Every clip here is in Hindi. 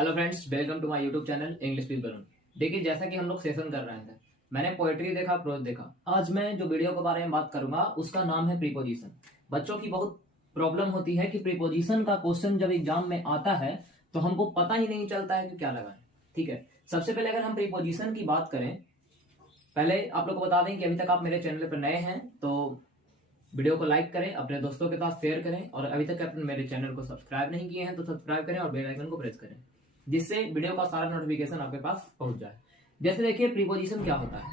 Hello friends, welcome to my YouTube channel English with Varun. देखिए, जैसा कि हम लोग सेशन कर रहे थे, मैंने पोएट्री देखा, प्रोज देखा। आज मैं जो वीडियो के बारे में बात करूंगा उसका नाम है प्रीपोजिशन। बच्चों की बहुत प्रॉब्लम होती है कि प्रीपोजिशन का क्वेश्चन जब एग्जाम में आता है तो हमको पता ही नहीं चलता है कि क्या लगाएं। ठीक है, सबसे पहले अगर हम प्रीपोजिशन की बात करें, पहले आप लोग को बता दें कि अभी तक आप मेरे चैनल पर नए हैं तो वीडियो को लाइक करें, अपने दोस्तों के साथ शेयर करें, और अभी तक अपने मेरे चैनल को सब्सक्राइब नहीं किए हैं तो सब्सक्राइब करें और बेल आइकन को प्रेस करें, जिससे वीडियो का सारा नोटिफिकेशन आपके पास पहुंच जाए। जैसे देखिए, प्रीपोजिशन क्या होता है।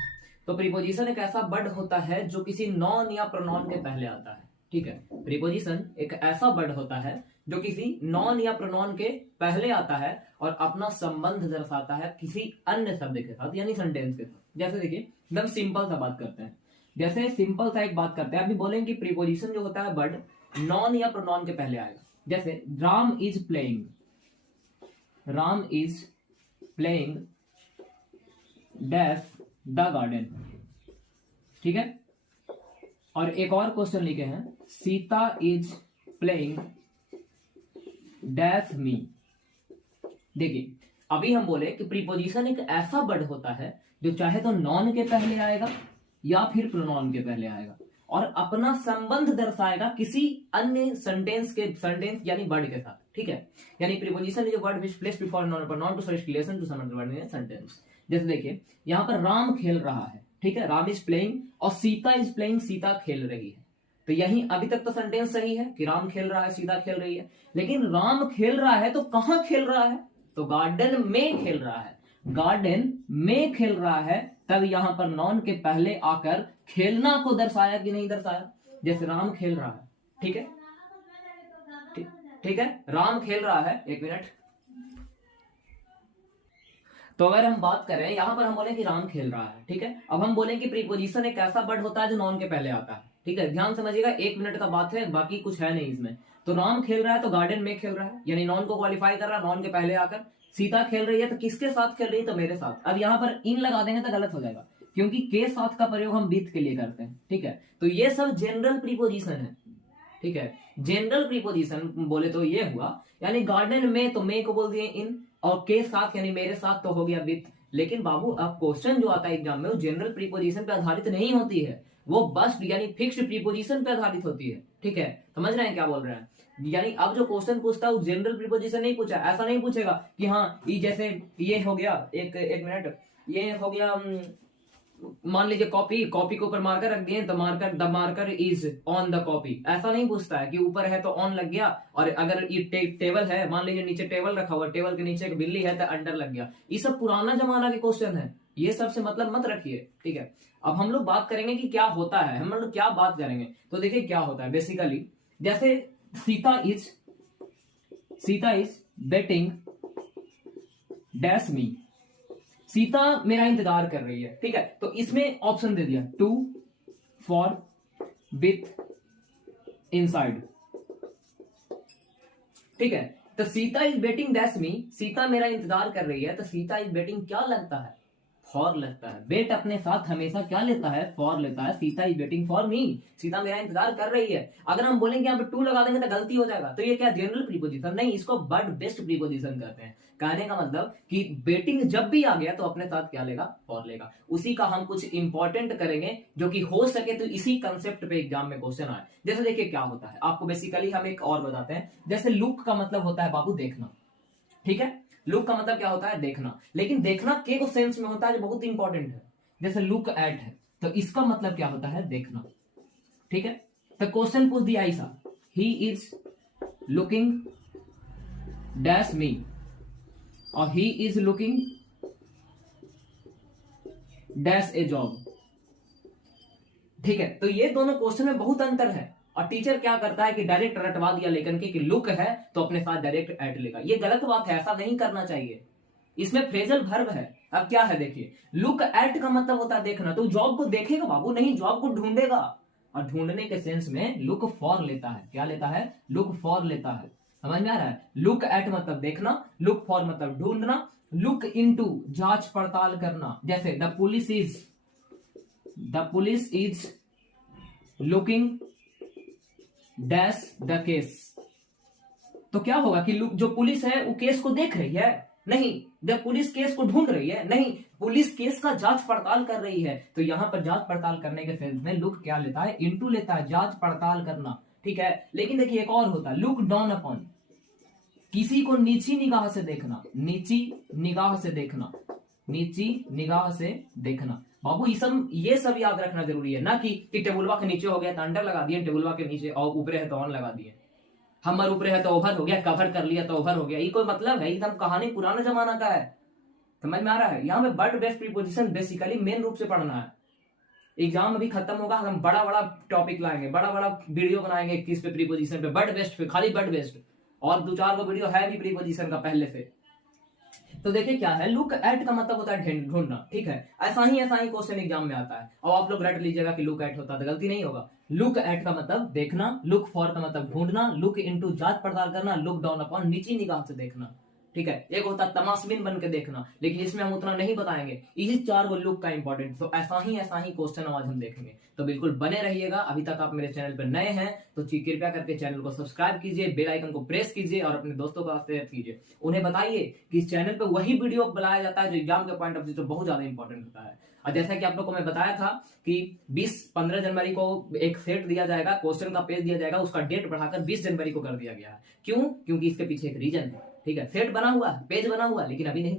तो प्रीपोजिशन एक ऐसा वर्ड होता है जो किसी नॉन या प्रोनाउन के पहले आता है। ठीक है, प्रीपोजिशन एक ऐसा वर्ड होता है जो किसी नॉन या प्रोनाउन के पहले आता है और अपना संबंध दर्शाता है किसी अन्य शब्द के साथ, यानी सेंटेंस के साथ। जैसे देखिए, एकदम सिंपल सा बात करते हैं। जैसे सिंपल सा एक बात करते हैं, अभी बोलेंगे कि प्रीपोजिशन जो होता है वर्ड नॉन या प्रोनाउन के पहले आएगा। जैसे Ram is playing, Ram is playing dash the garden. ठीक है, और एक और क्वेश्चन लिखे हैं, सीता इज प्लेइंग डैश मी। देखिए, अभी हम बोले कि प्रीपोजिशन एक ऐसा वर्ड होता है जो चाहे तो नॉन के पहले आएगा या फिर प्रोनाउन के पहले आएगा और अपना संबंध दर्शाएगा किसी अन्य सेंटेंस यानी वर्ड के साथ। ठीक है, यानी preposition is a word which placed before noun to suggest relation to some other word in a sentence. जैसे देखिए, यहां पर राम खेल रहा है। ठीक है, राम इज प्लेइंग और सीता इज प्लेइंग, सीता खेल रही है। तो यही अभी तक तो सेंटेंस सही है कि राम खेल रहा है, सीता खेल रही है। लेकिन राम खेल रहा है तो कहां खेल रहा है? तो गार्डन में खेल रहा है। गार्डन में खेल रहा है, तब यहां पर नॉन के पहले आकर खेलना को दर्शाया कि नहीं दर्शाया? जैसे राम खेल रहा है। ठीक है, ठीक है, राम खेल रहा है। एक मिनट। तो अगर हम बात करें, यहां पर हम बोले कि राम खेल रहा है। ठीक है, अब हम बोले कि प्रीपोजिशन एक ऐसा वर्ड होता है जो नॉन के पहले आता है। ठीक है, ध्यान समझिएगा, 1 मिनट का बात है, बाकी कुछ है नहीं इसमें। तो राम खेल रहा है तो गार्डन में खेल रहा है, यानी नॉन को क्वालिफाई कर रहा है नॉन के पहले आकर। सीता खेल रही है तो किसके साथ खेल रही है? तो मेरे साथ। अब यहां पर इन लगा देंगे तो गलत हो जाएगा, क्योंकि के साथ का प्रयोग हम विथ के लिए करते हैं। ठीक है, तो ये सब जनरल प्रीपोजिशन है। ठीक है, जनरल प्रीपोजिशन बोले तो ये हुआ, यानी गार्डन में तो मे को बोल दिए इन, और के साथ यानी मेरे साथ तो हो गया विथ। लेकिन बाबू, अब क्वेश्चन जो आता है एग्जाम में वो जनरल प्रीपोजिशन पे आधारित नहीं होती है, वो बस यानी फिक्स्ड प्रीपोजिशन पे आधारित होती है। ठीक है, समझ रहे हैं क्या बोल रहे हैं? यानी अब जो क्वेश्चन पूछता है वो जनरल प्रीपोजिशन नहीं पूछा, ऐसा नहीं पूछेगा कि हाँ ये जैसे ये हो गया, एक मिनट, ये हो गया, मान लीजिए कॉपी के ऊपर मार्कर रख दिए तो the marker is on the copy. ऐसा नहीं पूछता है कि ऊपर है तो ऑन लग गया, और अगर ये टेबल है, मान लीजिए नीचे टेबल रखा हुआ, टेबल के नीचे एक बिल्ली है तो अंडर लग गया। ये सब पुराना जमाना के क्वेश्चन है, ये सबसे मतलब मत रखिए। ठीक है, अब हम लोग बात करेंगे कि क्या होता है, हम लोग क्या बात करेंगे। तो देखिए क्या होता है बेसिकली, जैसे Sita is waiting dash me. Sita मेरा इंतजार कर रही है। ठीक है, तो इसमें ऑप्शन दे दिया, टू, फॉर, विथ, इनसाइड। ठीक है, तो Sita is waiting dash me, Sita मेरा इंतजार कर रही है, तो सीता इज वेटिंग क्या लगता है? फॉर लगता है। वेट अपने साथ हमेशा क्या लेता है? फॉर लेता है। सीता इज वेटिंग फॉर मी, सीता मेरा इंतजार कर रही है। अगर हम बोलेंगे यहाँ पे टू लगा देंगे तो गलती हो जाएगा, तो ये क्या जनरल प्रीपोजिशन नहीं, इसको वर्ड बेस्ड प्रीपोजिशन कहते हैं। कहने का मतलब कि वेटिंग जब भी आ गया तो अपने साथ क्या लेगा? फॉर लेगा। उसी का हम कुछ इंपॉर्टेंट करेंगे जो कि हो सके तो इसी कंसेप्ट पे एग्जाम में क्वेश्चन आए। जैसे देखिए क्या होता है, आपको बेसिकली हम एक और बताते हैं। जैसे लुक का मतलब होता है बाबू देखना। ठीक है, लुक का मतलब क्या होता है? देखना। लेकिन देखना के को सेंस में होता है जो बहुत इंपॉर्टेंट है। जैसे लुक एट है तो इसका मतलब क्या होता है? देखना। ठीक है, तो क्वेश्चन पूछ दिया ऐसा, he is looking dash me और he is looking dash a job. ठीक है, तो ये दोनों क्वेश्चन में बहुत अंतर है, और टीचर क्या करता है कि डायरेक्ट रटवा दिया लेकर के कि लुक है तो अपने साथ डायरेक्ट एट लेगा। ये गलत बात है, ऐसा नहीं करना चाहिए। इसमें फ्रेजल वर्ब है। अब क्या है देखिए, लुक एट का मतलब होता है देखना, तो जॉब को देखेगा बाबू, नहीं जॉब को ढूंढेगा। और ढूंढने के सेंस में लुक फॉर लेता है। क्या लेता है? लुक फॉर लेता है। समझ में आ रहा है? लुक एट मतलब देखना, लुक फॉर मतलब ढूंढना, लुक इनटू जांच पड़ताल करना। जैसे the police is looking dash the case. तो क्या होगा कि जो पुलिस है वो केस को देख रही है, नहीं। जब पुलिस केस को ढूंढ रही है, नहीं, पुलिस केस का जांच पड़ताल कर रही है। तो यहां पर जांच पड़ताल करने के सेंस में लुक क्या लेता है, इनटू लेता है, जांच पड़ताल करना, ठीक है। लेकिन देखिए एक और होता है, लुक डाउन अपॉन, किसी को नीची निगाह से देखना, नीची निगाह से देखना, नीची निगाह से देखना। बाबू ये सब याद रखना जरूरी है, ना कि टेबुलवा के नीचे हो गया तो अंडर लगा दिए, टेबुलवा के नीचे और ऊपर है तो ऑन लगा दिए, हमर ऊपर है तो ओवर हो गया, कवर कर लिया तो ओवर हो गया। ये कोई मतलब है? एकदम कहानी पुराने जमाना का है, समझ में आ रहा है। यहाँ पे but best preposition basically main रूप से पढ़ना है। एग्जाम अभी खत्म होगा, हम बड़ा बड़ा टॉपिक लाएंगे, बड़ा बड़ा वीडियो बनाएंगे किस पे, प्रीपोजिशन पे, बट बेस्ट पे, खाली बट बेस्ट, और 2-4 को वीडियो है भी प्रीपोजिशन का पहले से। तो देखिए क्या है, लुक एट का मतलब होता है ढूंढना, ठीक है। ऐसा ही क्वेश्चन एग्जाम में आता है, और आप लोग रट लीजिएगा कि लुक एट होता है, तो गलती नहीं होगा। लुक एट का मतलब देखना, लुक फॉर का मतलब ढूंढना, लुक इनटू जांच पड़ताल करना, लुक डाउन अपॉन नीची निगाह से देखना, ठीक है। एक होता है तमाशबीन बन के देखना, लेकिन इसमें हम उतना नहीं बताएंगे, इसी 4 को लुक का इंपॉर्टेंट। तो ऐसा ही क्वेश्चन आज हम देखेंगे, तो बिल्कुल बने रहिएगा। अभी तक आप मेरे चैनल पर नए हैं तो कृपया करके चैनल को सब्सक्राइब कीजिए, बेल आइकन को प्रेस कीजिए और अपने दोस्तों को शेयर कीजिए। उन्हें बताइए कि इस चैनल पर वही वीडियो बनाया जाता है जो एग्जाम के पॉइंट ऑफ व्यू से बहुत ज्यादा इंपॉर्टेंट होता है। और जैसा कि आप लोग को मैं बताया था कि 15 जनवरी को एक सेट दिया जाएगा, क्वेश्चन का पेज दिया जाएगा, उसका डेट बढ़ाकर 20 जनवरी को कर दिया गया है। क्यों? क्योंकि इसके पीछे एक रीजन है, ठीक है। सेट बना हुआ है, पेज बना हुआ है, लेकिन अभी नहीं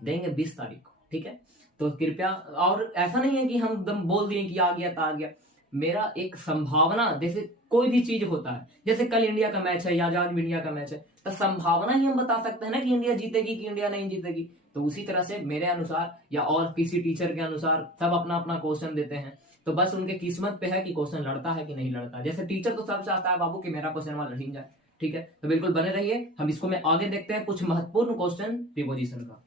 देंगे 20 तारीख को, ठीक है। तो कृपया, और ऐसा नहीं है कि हम एकदम बोल दिए कि आ गया तो आ गया। मेरा एक संभावना, जैसे कोई भी चीज होता है, जैसे कल इंडिया का मैच है या आज इंडिया का मैच है, तो संभावना ही हम बता सकते हैं ना कि इंडिया जीतेगी कि इंडिया नहीं जीतेगी। तो उसी तरह से मेरे अनुसार या और किसी टीचर के अनुसार सब अपना अपना क्वेश्चन देते हैं, तो बस उनके किस्मत पे है कि क्वेश्चन लड़ता है कि नहीं लड़ता। जैसे टीचर तो सब चाहता है बाबू कि मेरा क्वेश्चन वहां लड़ जाए, ठीक है। तो बिल्कुल बने रहिए, हम इसको में आगे देखते हैं कुछ महत्वपूर्ण क्वेश्चन प्रीपोजिशन का।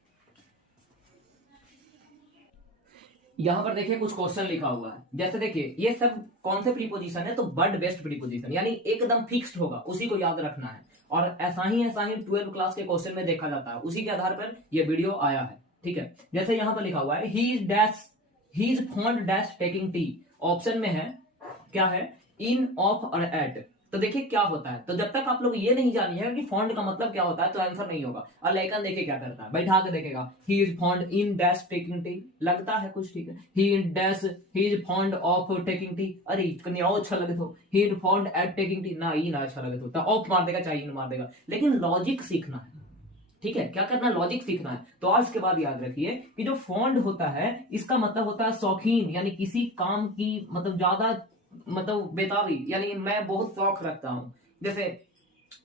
यहां पर देखिए कुछ क्वेश्चन लिखा हुआ है, जैसे देखिए ये सब कौन से प्रीपोजिशन है, तो बट बेस्ट प्रीपोजिशन, यानी एकदम फिक्स्ड होगा, उसी को याद रखना है। और ऐसा ही 12 क्लास के क्वेश्चन में देखा जाता है, उसी के आधार पर ये वीडियो आया है, ठीक है। जैसे यहां पर लिखा हुआ है he is fond dash taking tea, option में है क्या है, इन, ऑफ और एट। तो देखिए क्या होता है, तो जब तक आप लोग ये नहीं जानिएगा कि फॉन्ड का मतलब क्या होता है तो आंसर नहीं होगा। और लेकिन देखिए क्या करता है, बैठा के देखेगा, he is fond in dash taking tea, लगता है कुछ, ठीक है। He is fond of taking tea, अरे कन्या अच्छा लगे तो he is fond at taking tea, ना ई ना अच्छा लगे तो ऑफ मार देगा, चाहे इन मार देगा। लेकिन लॉजिक सीखना है, ठीक है। क्या करना है, लॉजिक सीखना है। तो आज के बाद याद रखिए कि जो फॉन्ड होता है इसका मतलब होता है शौकीन, यानी किसी काम की मतलब ज्यादा मतलब बेताबी, यानी मैं बहुत शौक रखता हूं। जैसे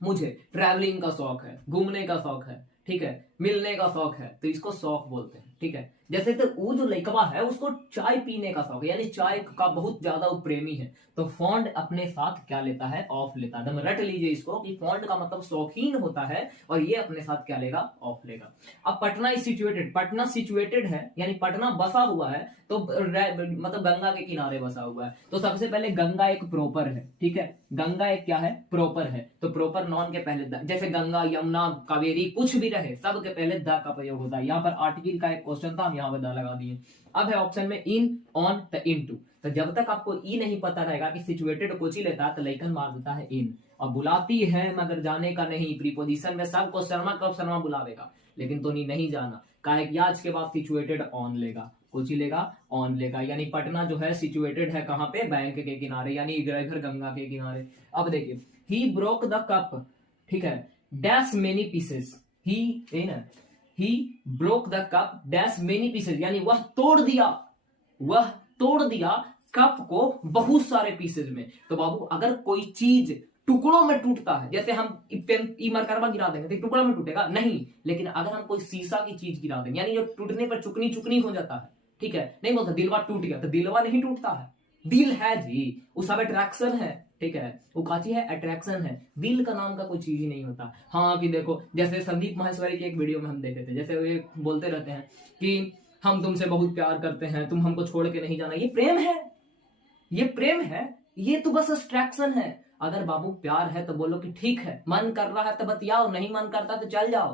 मुझे ट्रैवलिंग का शौक है, घूमने का शौक है, ठीक है, मिलने का शौक है, तो इसको शौक बोलते हैं, ठीक है। जैसे तो वो जो लड़कवा है उसको चाय पीने का शौक है, यानी चाय का बहुत ज्यादा वो प्रेमी है, तो फॉन्ड अपने साथ क्या लेता है, ऑफ लेता है। रट लीजिए इसको कि फॉन्ड का मतलब शौकीन होता है और ये अपने साथ क्या लेगा, ऑफ लेगा। अब Patna is situated, Patna situated है यानी पटना बसा हुआ है, तो मतलब गंगा के किनारे बसा हुआ है। तो सबसे पहले गंगा एक प्रॉपर है, ठीक है, गंगा एक क्या है, प्रॉपर है। तो प्रॉपर नॉन के पहले जैसे गंगा, यमुना, कावेरी कुछ भी रहे सब के पहले द का प्रयोग होता है। यहाँ पर आर्टिकल का एक क्वेश्चन था, हम यहाँ पर द लगा दिए। अब है ऑप्शन में इन, ऑन, तो इनटू। तो जब तक आपको ई नहीं पता रहेगा कि सिचुएटेड कुछ ही लेता है तो लेकिन मार देता है इन। और बुलाती है मगर जाने का नहीं, प्रीपोजिशन में सबको शर्मा कब शर्मा बुलावेगा, लेकिन तो नहीं जाना काहे कि आज के बाद सिचुएटेड ऑन लेगा, कुछ ही लेगा, ऑन लेगा। यानी पटना जो है सिचुएटेड है कहां पे, बैंक के किनारे, यानी इधर गंगा के किनारे। अब देखिए ही ब्रोक द कप, ठीक है, dash many pieces, he broke the cup dash many pieces, यानी वह तोड़ दिया कप को बहुत सारे पीसेज में। तो बाबू अगर कोई चीज टुकड़ों में टूटता है, जैसे हम मरकरवा गिरा देंगे तो टुकड़ों में टूटेगा नहीं, लेकिन अगर हम कोई शीशा की चीज गिरा देंगे, यानी जो टूटने पर चुकनी हो जाता है, ठीक है, नहीं बोलता दिलवा टूट गया, तो दिलवा नहीं टूटता है, दिल है जी, वो सब अट्रैक्शन है, ठीक है, वो काची है, अट्रैक्शन है, दिल का नाम का कोई चीज ही नहीं होता। हाँ कि देखो जैसे संदीप माहेश्वरी की एक वीडियो में हम देखे थे, जैसे वे बोलते रहते हैं कि हम तुमसे बहुत प्यार करते हैं, तुम हमको छोड़ के नहीं जाना, ये प्रेम है, ये प्रेम है, ये तो बस अट्रैक्शन है। अगर बाबू प्यार है तो बोलो कि ठीक है, मन कर रहा है तो बतियाओ, नहीं मन करता तो चल जाओ,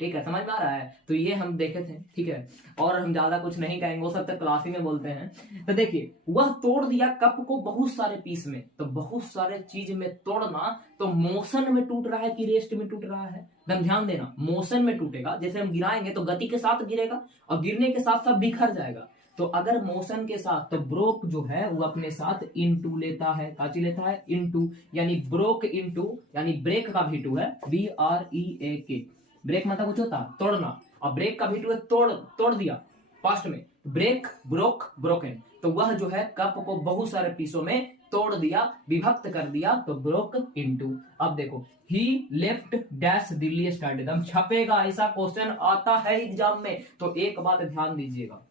ठीक है, समझ में आ रहा है। तो ये हम देखे थे, ठीक है, और हम ज्यादा कुछ नहीं कहेंगे, वो सब तक क्लास ही में बोलते हैं। तो देखिए, वह तोड़ दिया कप को बहुत सारे पीस में। तो बहुत सारे चीज में तोड़ना, तो मोशन में टूट रहा है कि रेस्ट में टूट रहा है? एकदम ध्यान देना, मोशन में टूटेगा। जैसे हम गिराएंगे तो गति के साथ गिरेगा और गिरने के साथ साथ बिखर जाएगा। तो अगर मोशन के साथ, तो ब्रोक जो है वो अपने साथ इनटू लेता है। काची लेता है? इनटू, यानी ब्रोक इनटू, यानी ब्रेक का भी टू है, BREAK। ब्रेक मतलब कुछ होता है तोड़ना, और ब्रेक का भी टू है तोड़ दिया पास्ट में, ब्रेक, ब्रोक, ब्रोकन। तो वह जो है कप को बहुत सारे पीसों में तोड़ दिया, विभक्त कर दिया, तो ब्रोक इनटू। अब देखो, ही लेफ्ट डैश दिल्ली स्टैंड, एकदम छपेगा, ऐसा क्वेश्चन आता है एग्जाम में। तो एक बात ध्यान दीजिएगा,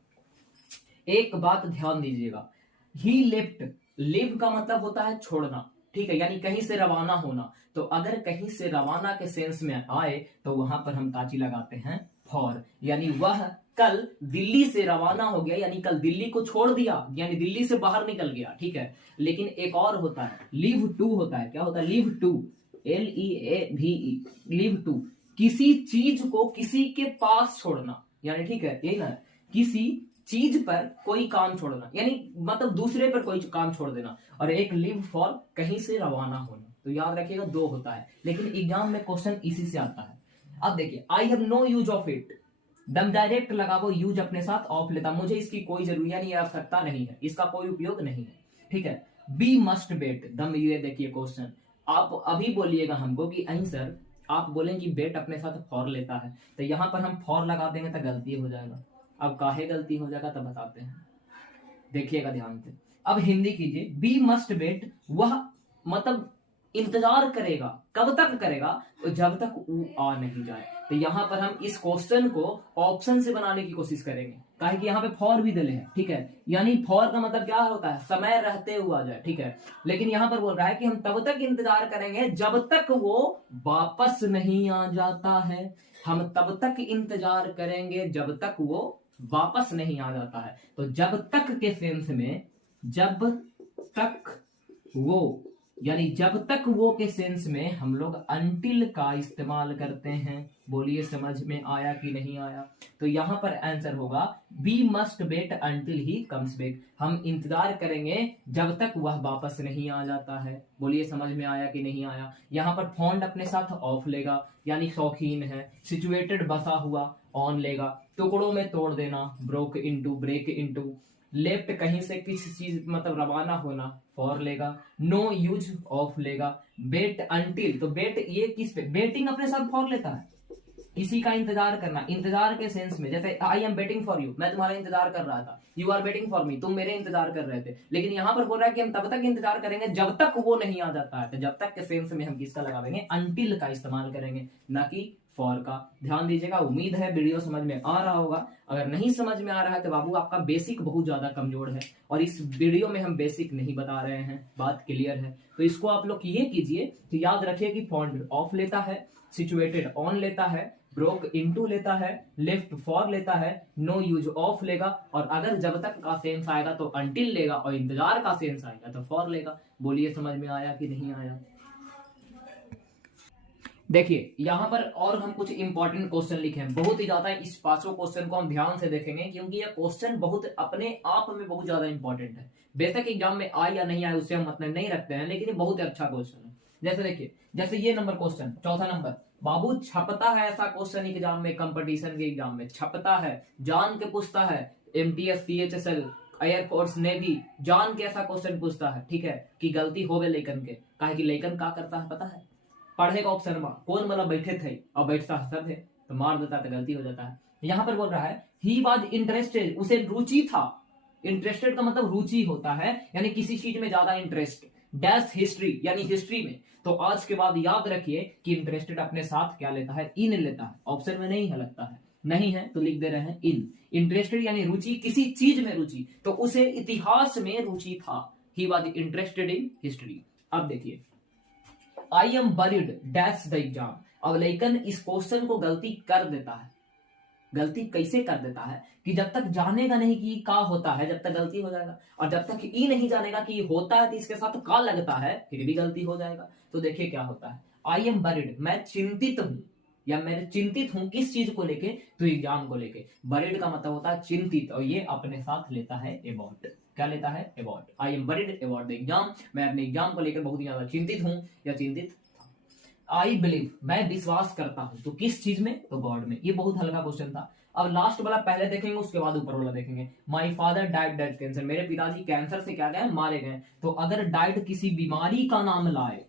एक बात ध्यान दीजिएगा, ही लेफ्ट, लिव का मतलब होता है छोड़ना, ठीक है, यानी कहीं से रवाना होना। तो अगर कहीं से रवाना के सेंस में आए तो वहां पर हम ताची लगाते हैं फॉर, यानी वह कल दिल्ली से रवाना हो गया, यानी कल दिल्ली को छोड़ दिया, यानी दिल्ली से बाहर निकल गया, ठीक है। लेकिन एक और होता है, लीव टू होता है। क्या होता है? Leave to, LEAVE, leave to, किसी चीज को किसी के पास छोड़ना, यानी ठीक है, यही ना, किसी चीज पर कोई काम छोड़ना, यानी मतलब दूसरे पर कोई काम छोड़ देना। और एक लीव फॉर, कहीं से रवाना होना। तो याद रखिएगा, दो होता है, लेकिन एग्जाम में क्वेश्चन इसी से आता है। अब देखिए, I have no use of it, दम डायरेक्ट लगाओ, यूज अपने साथ ऑफ लेता, मुझे इसकी कोई जरूरत, यानी आवश्यकता नहीं है, इसका कोई उपयोग नहीं है, ठीक है। बी मस्ट बेट, दम, ये देखिए क्वेश्चन, आप अभी बोलिएगा हमको कि अही सर, आप बोलें कि बेट अपने साथ फॉर लेता है, तो यहां पर हम फॉर लगा देंगे तो गलती हो जाएगा। अब काहे गलती हो जाएगा तब बताते हैं, देखिएगा ध्यान से। अब हिंदी कीजिए, बी मस्ट वेट, वह मतलब इंतजार करेगा, कब तक करेगा? तो जब तक वो आ नहीं जाए। तो यहां पर हम इस क्वेश्चन को ऑप्शन से बनाने की कोशिश करेंगे, काहे कि यहाँ पे फॉर भी दिले हैं, ठीक है, यानी फॉर का मतलब क्या होता है? समय रहते हुए आ जाए, ठीक है। लेकिन यहाँ पर बोल रहा है कि हम तब तक इंतजार करेंगे जब तक वो वापस नहीं आ जाता है। हम तब तक इंतजार करेंगे जब तक वो वापस नहीं आ जाता है। तो जब तक के सेंस में, जब तक वो, यानी जब तक वो के सेंस में हम लोग अंटिल का इस्तेमाल करते हैं। बोलिए समझ में आया कि नहीं आया? तो यहां पर आंसर होगा we must wait until he comes back, हम इंतजार करेंगे जब तक वह वापस नहीं आ जाता है। बोलिए समझ में आया कि नहीं आया? यहां पर फॉन्ड अपने साथ ऑफ लेगा, यानी शौकीन है। सिचुएटेड बसा हुआ ऑन लेगा। टुकड़ों में तोड़ देना, broke into, break into. Left, कहीं से किसी चीज मतलब रवाना होना, फॉर लेगा। नो यूज ऑफ लेगा। बेट अंटिल, तो बेट ये किस पे? बेटिंग अपने साथ फॉर लेता है, किसी का इंतजार करना, इंतजार के सेंस में, जैसे I am waiting for you, मैं तुम्हारा इंतजार कर रहा था, you are waiting for me, तुम मेरे इंतजार कर रहे थे। लेकिन यहां पर बोल रहा है कि हम तब तक इंतजार करेंगे जब तक वो नहीं आ जाता है। तो जब तक के सेंस में हम किसका लगाएंगे? अंटिल का इस्तेमाल करेंगे, ना कि फॉर का। ध्यान दीजिएगा। उम्मीद है वीडियो समझ में आ रहा होगा। अगर नहीं समझ में आ रहा है तो बाबू आपका बेसिक बहुत ज्यादा कमजोर है, और इस वीडियो में हम बेसिक नहीं बता रहे हैं, बात क्लियर है। तो इसको आप लोग ये कीजिए कि याद रखिए कि फॉन्ड ऑफ लेता है, सिचुएटेड ऑन लेता है, ब्रोक इनटू लेता है, लेफ्ट फॉर लेता है, नो यूज ऑफ लेगा, और अगर जब तक का सेंस आएगा तो अंटिल लेगा, और इंतजार का सेंस आएगा तो फॉर लेगा। बोलिए समझ में आया कि नहीं आया? देखिए यहां पर और हम कुछ इंपॉर्टेंट क्वेश्चन लिखे हैं, बहुत ही ज्यादा। इस पांचों क्वेश्चन को हम ध्यान से देखेंगे, क्योंकि यह क्वेश्चन बहुत अपने आप में बहुत ज्यादा इंपॉर्टेंट है। बेशक एग्जाम में आए या नहीं आए उससे हम मतलब नहीं रखते हैं, लेकिन ये बहुत ही अच्छा क्वेश्चन है। जैसे देखिए, जैसे ये नंबर क्वेश्चन, चौथा नंबर, बाबू छपता है ऐसा क्वेश्चन एग्जाम में, कंपटीशन के एग्जाम में छपता है, जान के पूछता है। MTS, CHSL, एयरफोर्स, नेवी, जान के ऐसा क्वेश्चन पूछता है, ठीक है, कि गलती होवे लेकिन के, काहे कि लेकिन का करता है पता है? पढ़ेगा ऑप्शन में कौन मतलब बैठे थे और बैठता सब है, तो मार देता तो गलती हो जाता है। यहां पर बोल रहा है ही वाज इंटरेस्टेड, उसे रुचि था। इंटरेस्टेड का मतलब रुचि होता है, यानी किसी चीज में ज्यादा इंटरेस्ट। डैश हिस्ट्री, यानी हिस्ट्री में। तो आज के बाद याद रखिए कि इंटरेस्टेड अपने साथ क्या लेता है? इन लेता है। ऑप्शन में नहीं है लगता है, नहीं है तो लिख दे रहे हैं इन। इंटरेस्टेड यानी रुचि, किसी चीज में रुचि, तो उसे इतिहास में रुचि था। He was interested in history. अब देखिए, I am buried dash the exam. अब लेकिन इस क्वेश्चन को गलती कर देता है। गलती कैसे कर देता है? कि जब तक जानेगा नहीं कि का होता है, जब तक गलती हो जाएगा, और जब तक ई नहीं जानेगा कि होता है तो इसके साथ का लगता है, फिर भी गलती हो जाएगा। तो देखिए क्या होता है, आई एम बरीड, मैं चिंतित हूं, या मैं चिंतित हूं किस चीज को लेके, तो एग्जाम को लेके। वरीड का मतलब होता है चिंतित, और ये अपने साथ लेता है अबाउट। क्या लेता है? About. I am worried about the exam, मैं अपने एग्जाम को लेकर बहुत ही ज्यादा चिंतित हूं या चिंतित। आई बिलीव, मैं विश्वास करता हूं, तो किस चीज में? तो गॉड में। ये बहुत हल्का क्वेश्चन था। अब लास्ट वाला पहले देखेंगे, उसके बाद ऊपर वाला देखेंगे। My father died death cancer, मेरे पिताजी कैंसर से क्या गए? मारे गए। तो अगर डाइड किसी बीमारी का नाम लाए,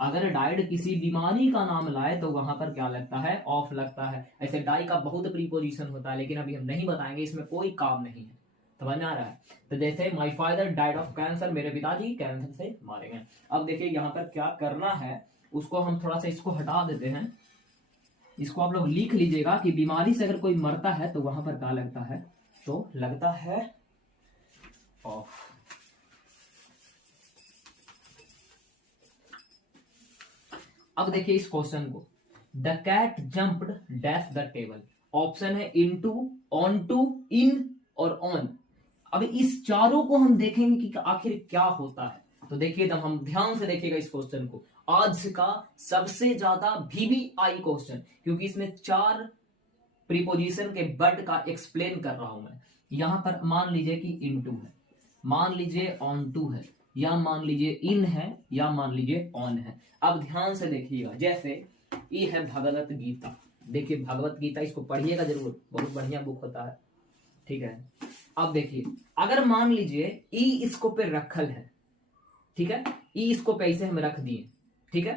अगर डाइड किसी बीमारी का नाम लाए तो वहां पर क्या लगता है? ऑफ लगता है। ऐसे डाई का बहुत प्रीपोजिशन होता है, लेकिन अभी हम नहीं बताएंगे, इसमें कोई काम नहीं है। समझ में आ रहा है? तो जैसे my father died of cancer, मेरे पिताजी कैंसर से मारे गए। अब देखिए यहाँ पर क्या करना है, उसको हम थोड़ा सा इसको हटा देते हैं। इसको आप लोग लिख लीजिएगा कि बीमारी से अगर कोई मरता है तो वहां पर क्या लगता है? तो लगता है ऑफ। अब देखिए इस क्वेश्चन को, the cat jumped dash the table. Option है इनटू, ऑन टू, इन और ऑन। अब इस चारों को हम देखेंगे कि आखिर क्या होता है। तो देखिए तब हम ध्यान से देखिएगा इस क्वेश्चन को, आज का सबसे ज्यादा VVI क्वेश्चन, क्योंकि इसमें 4 प्रीपोजिशन के बट का एक्सप्लेन कर रहा हूं मैं। यहां पर मान लीजिए कि इनटू है, मान लीजिए ऑन टू है, या मान लीजिए इन है, या मान लीजिए ऑन है। अब ध्यान से देखिएगा, जैसे ये है भगवत गीता। देखिए भगवत गीता, इसको पढ़िएगा जरूर, बहुत बढ़िया बुक होता है, ठीक है। अब देखिए अगर मान लीजिए ई इसको पे रखल है, ठीक है, ई इसको पे ऐसे हम रख दिए, ठीक है,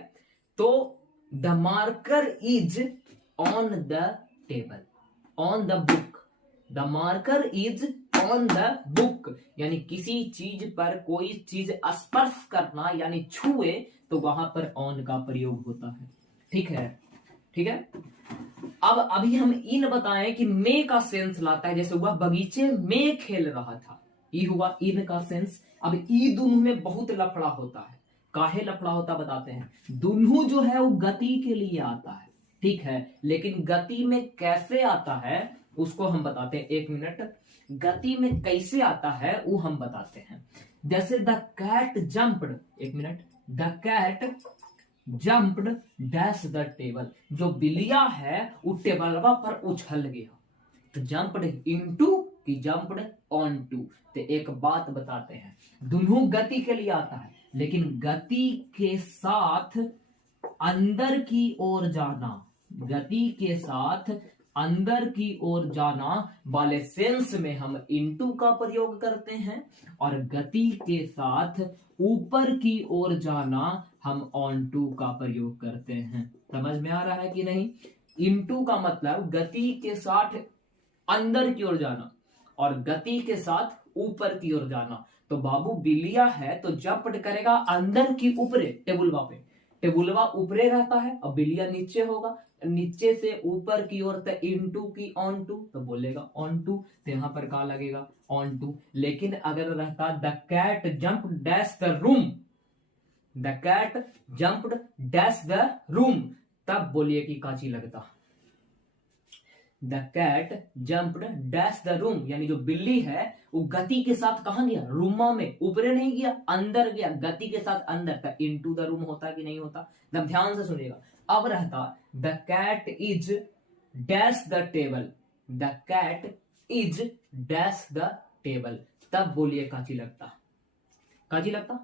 तो the marker is on the table, on the book. The marker is on the book, यानी किसी चीज पर कोई चीज स्पर्श करना यानी छुए तो वहां पर ऑन का प्रयोग होता है। ठीक है, ठीक है। अब अभी हम इन बताएं कि मे का सेंस लाता है, जैसे वह बगीचे में खेल रहा था, ये हुआ इन का सेंस। अब ई दुनू में बहुत लफड़ा होता है। काहे लफड़ा होता बताते हैं। दुनू जो है वो गति के लिए आता है, ठीक है, लेकिन गति में कैसे आता है उसको हम बताते हैं। एक मिनट, गति में कैसे आता है वो हम बताते हैं। जैसे द कैट जंप्ड, एक minute, the cat jumped dash the table, जो बिल्लिया है वो टेबलवा पर उछल गया। तो जंप्ड इनटू कि जंप्ड ऑन टू। तो एक बात बताते हैं, दोनों गति के लिए आता है, लेकिन गति के साथ अंदर की ओर जाना, गति के साथ अंदर की ओर जाना वाले सेंस में हम इनटू का प्रयोग करते हैं, और गति के साथ ऊपर की ओर जाना हम ऑन टू का प्रयोग करते हैं। समझ में आ रहा है कि नहीं। इनटू का मतलब गति के साथ अंदर की ओर जाना और गति के साथ ऊपर की ओर जाना। तो बाबू बिलिया है तो जंप करेगा अंदर की ऊपरे, टेबुलवा पे, टेबुलवा ऊपरे रहता है और बिलिया नीचे होगा, नीचे से ऊपर की ओर, तो इनटू की ऑन टू, तो बोलेगा ऑन टू, तो यहां पर क्या लगेगा ऑन टू। लेकिन अगर रहता the cat jump dash the room, the cat jumped dash the room, तब बोलिए कि काची लगता। The cat jumped dash the room, यानी जो बिल्ली है वो गति के साथ कहां गया, रूमा में, ऊपरे नहीं गया, अंदर गया, गति के साथ अंदर। तो इनटू द रूम होता कि नहीं होता। तब ध्यान से सुनिएगा। अब रहता the cat is dash the table, the cat is dash the table, तब बोलिए काची लगता, काची लगता,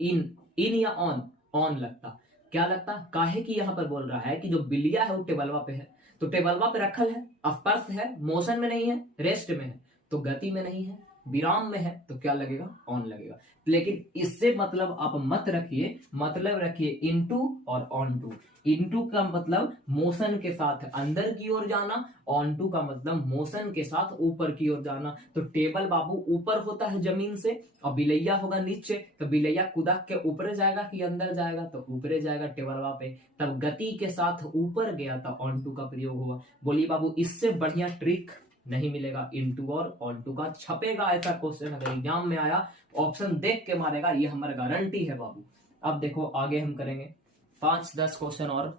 इन, इन या ऑन, ऑन लगता। क्या लगता, काहे कि यहां पर बोल रहा है कि जो बिल्लिया है वो टेबलवा पे है, तो टेबलवा पे रखल है, स्पर्श है, मोशन में नहीं है, रेस्ट में है, तो गति में नहीं है, विराम में है, तो क्या लगेगा ऑन लगेगा। लेकिन इससे मतलब आप मत रखिए, मतलब रखिए इनटू और ऑन टू। इनटू का मतलब मोशन के साथ अंदर की ओर जाना, ऑन टू का मतलब मोशन के साथ ऊपर की ओर जाना। तो टेबल बाबू ऊपर होता है जमीन से और बिलैया होगा नीचे, तो बिलैया कुदक के ऊपर जाएगा कि अंदर जाएगा, तो ऊपरे जाएगा टेबलवा पे, तब गति के साथ ऊपर गया तो ऑन टू का प्रयोग होगा। बोलिए बाबू इससे बढ़िया ट्रिक नहीं मिलेगा। इनटू और ऑन टू का छपेगा ऐसा क्वेश्चन अगर एग्जाम में आया, ऑप्शन देख के मारेगा, ये हमारा गारंटी है बाबू। अब देखो आगे हम करेंगे 5-10 क्वेश्चन और।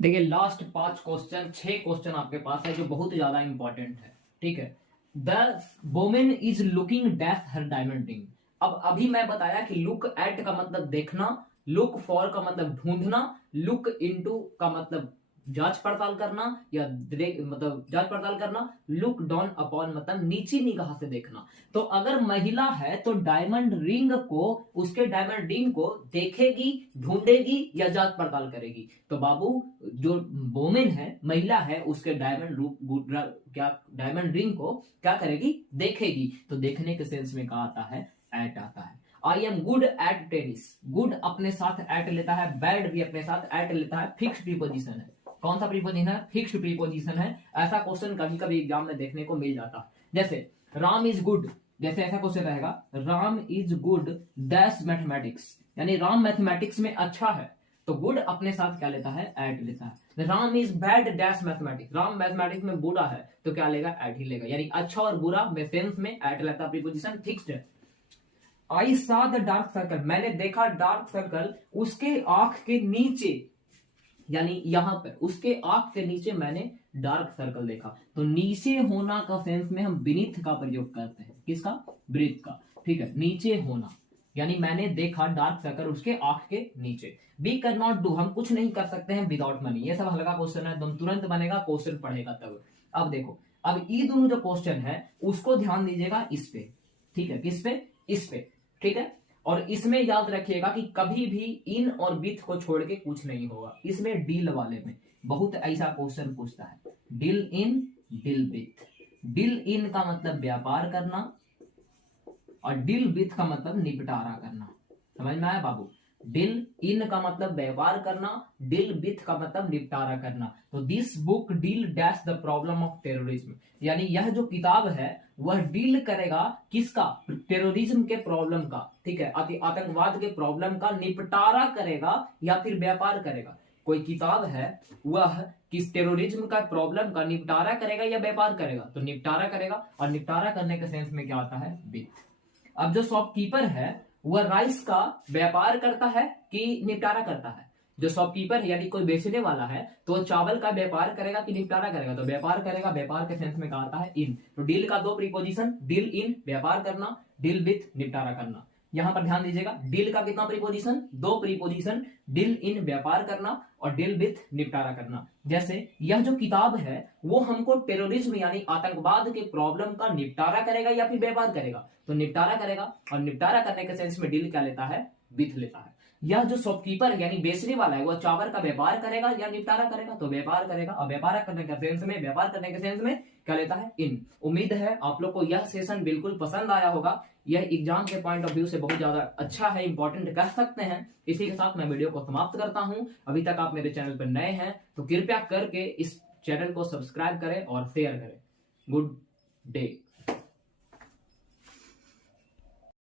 देखिए लास्ट 5 क्वेश्चन, 6 क्वेश्चन आपके पास है जो बहुत ज्यादा इंपॉर्टेंट है, ठीक है। The women is looking dash her diamond ring. अब अभी मैं बताया कि लुक एट का मतलब देखना, लुक फॉर का मतलब ढूंढना, लुक इनटू का मतलब जांच पड़ताल करना या मतलब जांच पड़ताल करना, लुक डाउन अपॉन मतलब नीची निगाह से देखना। तो अगर महिला है तो डायमंड रिंग को, उसके डायमंड रिंग को देखेगी, ढूंढेगी या जांच पड़ताल करेगी। तो बाबू जो वोमेन है, महिला है, उसके डायमंड रिंग को क्या करेगी, देखेगी। तो देखने के सेंस में क्या आता है, एट आता है। I am good at tennis, good अपने साथ एट लेता है, बैड भी अपने साथ एट लेता है, फिक्स प्रीपोजिशन है। कौन सा प्रीपोजिशन है, फिक्स्ड प्रीपोजिशन है। ऐसा क्वेश्चन कभी कभी एग्जाम में देखने को मिल जाता है। जैसे राम इज गुड, जैसे ऐसा क्वेश्चन रहेगा, Ram is good dash mathematics, यानी राम मैथमेटिक्स में अच्छा है, तो गुड अपने साथ क्या लेता है, एट लेता है। Ram is bad dash mathematics, Ram mathematics में बुरा है, तो क्या लेगा, एट ही लेगा। यानी अच्छा और बुरा में सेंस में एट लेता, प्रीपोजिशन फिक्स्ड है। आई सा द डार्क सर्कल, मैंने देखा डार्क सर्कल उसके आंख के नीचे, यानी यहां पर उसके आंख के नीचे मैंने डार्क सर्कल देखा। तो नीचे होना का सेंस में हम बीनीथ का प्रयोग करते हैं, किसका, ब्रीथ का, ठीक है। नीचे होना यानी मैंने देखा डार्क सर्कल उसके आंख के नीचे। वी कैन नॉट डू, हम कुछ नहीं कर सकते हैं विदाउट मनी। ये सब हल्का क्वेश्चन है, तुम तुरंत बनेगा, क्वेश्चन पढ़ेगा तब। अब देखो, अब ये दोनों जो क्वेश्चन है उसको ध्यान दीजिएगा इस पे, ठीक है, किस पे, इस पे, ठीक है। और इसमें याद रखिएगा कि कभी भी इन और विथ को छोड़ के कुछ नहीं होगा। इसमें डील वाले में बहुत ऐसा क्वेश्चन पूछता है, deal in, deal with. Deal in का मतलब व्यापार करना और डील विथ का मतलब निपटारा करना। समझ में आया बाबू? डील इन का मतलब व्यापार करना, डील विथ का मतलब निपटारा करना। तो this book deal dash the problem of terrorism, यानी यह जो किताब है वह डील करेगा किसका, टेररिज्म के प्रॉब्लम का, ठीक है, आतंकवाद के प्रॉब्लम का निपटारा करेगा या फिर व्यापार करेगा। कोई किताब है वह किस टेररिज्म का प्रॉब्लम का निपटारा करेगा या व्यापार करेगा, तो निपटारा करेगा। और निपटारा करने के सेंस में क्या आता है, विथ। अब जो शॉपकीपर है वह राइस का व्यापार करता है कि निपटारा करता है। जो शॉपकीपर है यानी कोई बेचने वाला है तो चावल का व्यापार करेगा कि निपटारा करेगा, तो व्यापार करेगा। व्यापार के सेंस में कहा आता है इन। तो डील का दो प्रीपोजिशन, डील इन व्यापार करना, डील विथ निपटारा करना। यहां पर ध्यान दीजिएगा, डील का कितना प्रीपोजिशन, दो प्रीपोजिशन, डील इन व्यापार करना और डील विथ निपटारा करना। जैसे यह जो किताब है वो हमको टेररिज्म यानी आतंकवाद के प्रॉब्लम का निपटारा करेगा या फिर व्यापार करेगा, तो निपटारा करेगा। और निपटारा करने के सेंस में डील क्या लेता है, विथ लेता है। यह जो शॉपकीपर यानी बेचने वाला है वह चावल का व्यापार करेगा या निपटारा करेगा, तो व्यापार करेगा। और व्यापार करने के सेंस में, व्यापार करने के सेंस में क्या लेता है, इन। उम्मीद है आप लोग को यह सेशन बिल्कुल पसंद आया होगा। यह एग्जाम के पॉइंट ऑफ व्यू से बहुत ज्यादा अच्छा है, इंपॉर्टेंट कह सकते हैं। इसी के साथ मैं वीडियो को समाप्त करता हूं। अभी तक आप मेरे चैनल पर नए हैं तो कृपया करके इस चैनल को सब्सक्राइब करें और शेयर करें। Good day.